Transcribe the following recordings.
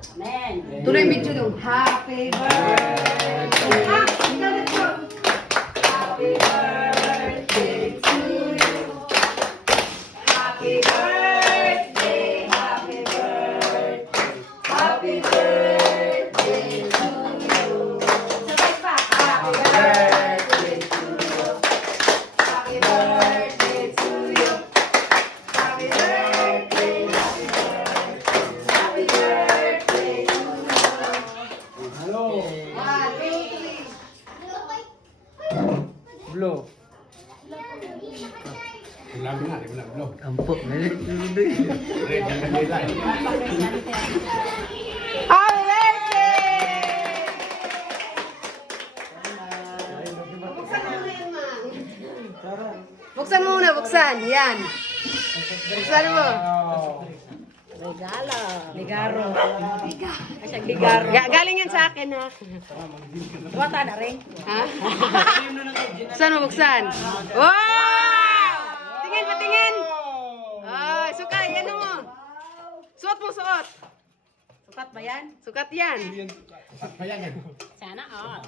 Amen. Tuloy yung video dong. Happy birthday. Happy birthday to you. Happy birthday. Happy birthday. Happy birthday to you. Sabay pa. Happy birthday to you. Happy birthday to you. Happy birthday. Happy birthday. Happy birthday to you. Hello. 1, 2, 3. Blow. Labi na, blow. Ampo. Happy birthday! Buksan mo muna, buksan. Yan. Buksan mo. Regalo. Ligaro. Asyang ligaro. Galing yan sa akin, ha? Wata na rin. Ha? Buksan mo, buksan. Wow! Tingin, patingin. Ay, sukat. Yan mo. Suot mo, suot. Sukat ba yan? Sukat yan. Sana all.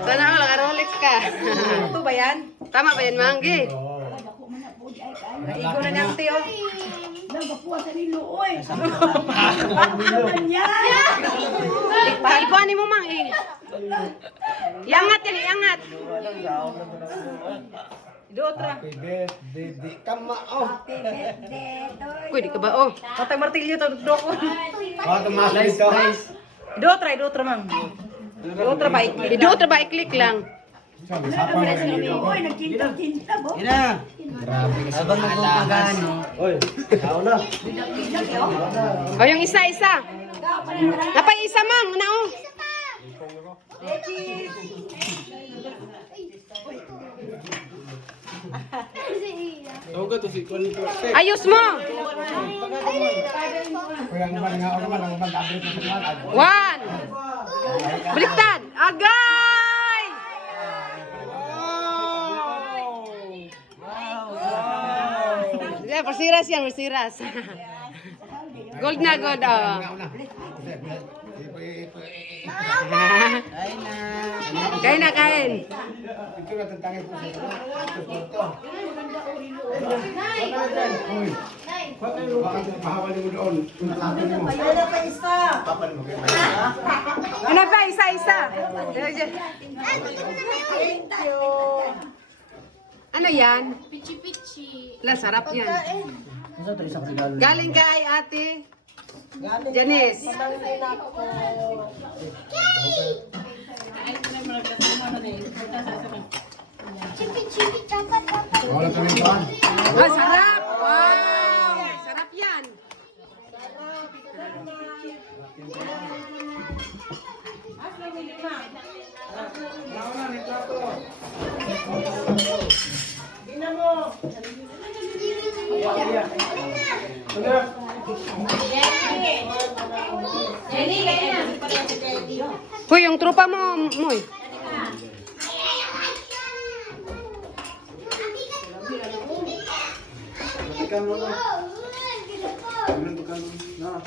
Sana all, naka-Rolex ka. Ito ba yan? Tama ba yan, Manggi? Naigo na niyang tiyo. Ikuhanin mo, Mang. Iangat yan, iangat. Dotra. Happy birthday, di kamao. Uy, di ka ba, oh. Patay martilyo to dokon. Baka tumasok ito. Dotra mang. Dotra ba ikli? Ido, ba i-click lang. Sabi, sapa mo kanino. Ina. Habang nagpapagano. Oy, tao na. O, yung isa. Napay isa, Mang. Una, oh. Tawag ka to si Kuan ko. Ayos mo. Kuya naman nga ako naman ang tablet ko sa mga. 1. Baliktad. Agay! Yeah, persiras yan, persiras. Gold na gold, oh. Kain na, kain. Ito na tantangin po sa ito. Uy. Baka pahawalin mo doon. Tuntakin mo. Papal mo kayo. Ano ba? Isa. Ano yan? Pichi-pichi. La, sarap yan. Ano to isang regalo? Galing kay ate Janice. Chipi-chipi, chapat-chapat. Wala kami doon. Sarap! Wow! Sarap yan. Hoy, yung tropa mo, Moy. Ikaw mo na. Ikaw mo na.